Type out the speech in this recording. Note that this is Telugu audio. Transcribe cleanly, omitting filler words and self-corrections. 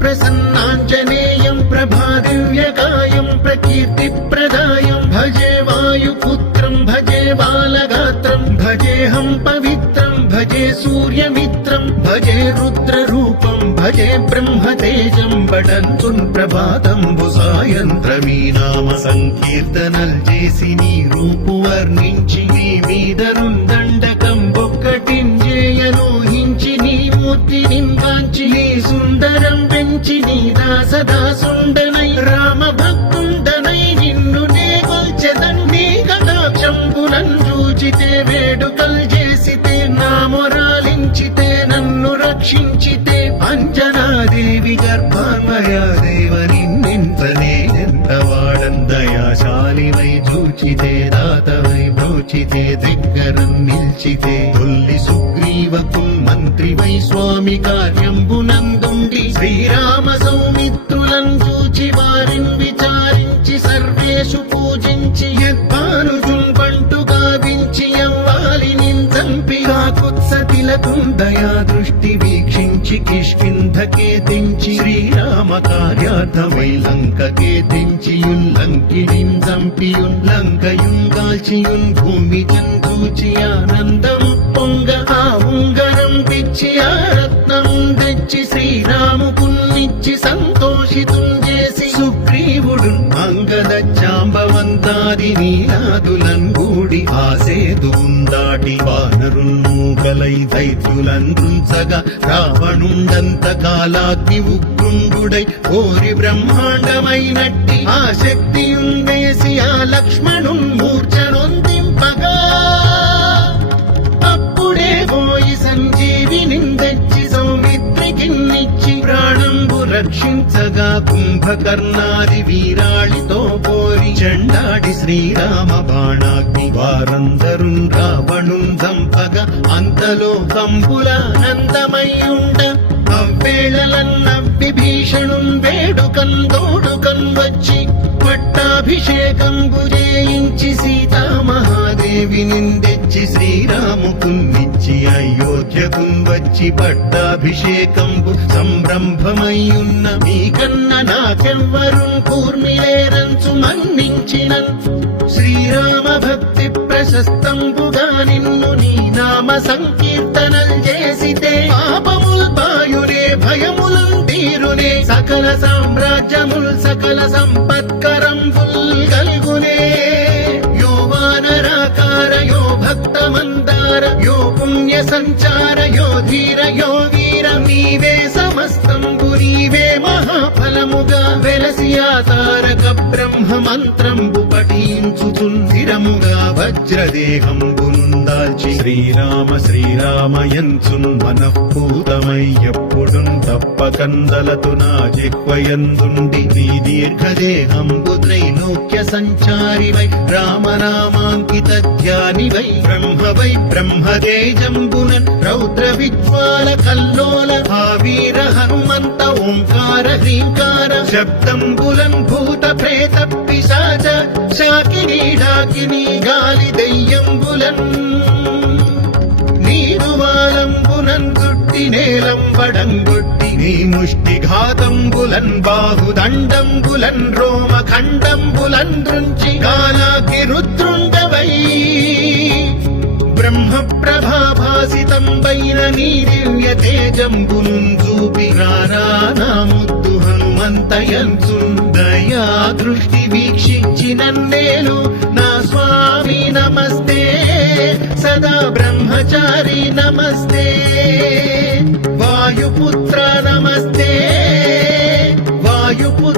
ప్రసన్నాంజనేయం ప్రభాదివ్యకాయం ప్రకీర్తిప్రదాయం భజే వాయుపుత్రం భజే బాలగాత్రం భజేహం పవిత్రం భజే సూర్యమిత్రం భజే రుద్రరూపం భజే బ్రహ్మతేజం బడంతున్ ప్రభాతంబు సాయంత్రమీ నామ సంకీర్తనల్ చేసి నీ రూపు వర్ణించి నీ మీదరుందండకం ఒక్కటింజేయనూహించి నీ మూర్తి నింపాంచి నీ సుందరం పెంచి నీ దాసదాసుండనై రామ భక్తుండనై నిన్ను నే కొల్చెదన్ నీ కటాక్షంబులను చూచితే వేడుకల్ చేసితే నా మొరాలించితే నన్ను రక్షించితే అంజనాదేవి గర్భాన్మయాదేవ నిన్నెంతనే ఎంతవాడందయాశాలివై చూచితే దాతవై బ్రోచితే దగ్గరం నిల్చితే తొల్లి సుగ్రీవకు మంత్రివై స్వామి కార్యంబునందుండి శ్రీరామ సౌమిత్రులను చూచి వారిని విచారించి సర్వేషు పూజించి యద్భానుజున్ బంటు గావించి యవ్వాలి నిందంపి కాకుత్సతిలకుం దయా దృష్టి వీక్షించి కిష్కింధకే తెంచి శ్రీరామ కార్యార్థమై లంకకే తెంచియుల్లంకినిం చంపియుల్లంకయుంగాల్చియున్ భూమి చందూచి ఆనందం పొంగ ఆ ఉంగరం పిచ్చి ఆ రత్నం తెచ్చి శ్రీరాముకున్నిచ్చి సంతోషితుం చేసి సుగ్రీవుడు అంగద చాంబవంతాది నీలాదులన్ గూడి ఆసేతువుం దాటి వానరున్ మూకలై దైత్యులందృంచగా రావణుండంత కాలాగ్ని ఉగ్రుండుడై కోరి బ్రహ్మాండమైనట్టి ఆ శక్తియుందేసి ఆ లక్ష్మణున్ మూర్ఛనొందింపగా అప్పుడే పోయి సంజీవిని తెచ్చి సౌమిత్రికిన్నిచ్చి ప్రాణంబు రక్షించగా కుంభకర్ణాది వీరాళితో పోరి చెండాడి శ్రీరామ బాణాగ్ని వారందరు రావణున్ చంపగా అంతలో కంపులానందమయ్యుండ అవ్వేళలన్నవ్విభీషణున్ వేడుకన్ తోడుకన్ వచ్చి పట్టాభిషేకంబు చేయించి సీతామహాదేవి నిందెచ్చి శ్రీరాముకున్నిచ్చి అయోధ్యకున్ వచ్చి పట్టాభిషేకంబు సంరంభమయ్యున్న మీకన్న నాకెవ్వరున్ కూర్మిలేరంచు మన్నించినన్ శ్రీరామ భక్తి ప్రశస్తంబుగా నిన్ను నీ నామ సంకీర్తనల్ చేసితే పాపముల్ పాయునే భయముల్ తీరునే సకల సామ్రాజ్యముల్ సకల సంపత్కరంబుల్ గల్గునే యో వానరాకార యో భక్త మందార యో పుణ్య సంచార యో ధీర యో వీర నీవే సమస్తంబు నీవే మహాఫలముగా వెలసి ఆ తారక బ్రహ్మ మంత్రంబు పఠించుచున్ స్థిరముగా వజ్రదేహంబునుందాల్చి శ్రీరామ శ్రీరామయంచున్ మనఃపూతమై ఎప్పుడున్ తప్పకందలతు నా జిహ్వయందుండి నీ దీర్ఘదేహంబు త్రైలోక్య సంచారివై రామనామాంకిత ధ్యానివై బ్రహ్మవై బ్రహ్మతేజంబునన్ రౌద్ర విజ్వాల కల్లోల ఆ వీర హనుమంత ఓంకార హ్రీంకార శబ్దంబులన్ భూత ప్రేత పిశాచ శాకినీ డాకినీ గాలి దయ్యంబులన్ నీరువాలంబునన్ గుట్టి నేలంబడంగొట్టి నీ ముష్టిఘాతంబులన్ బాహుదండంబులన్ రోమఖండంబులన్ దృంచి గాలాకి రుద్రుండవై బ్రహ్మ ప్రభాభాసితంబైన నీ దివ్య తేజంబునున్ చూపి రానా ముద్దు హనుమంతయంచున్ దయా దృష్టి వీక్షించినన్నేలు నా స్వామి నమస్తే సదా బ్రహ్మచారి నమస్తే వాయుపుత్ర నమస్తే వాయుపుత్ర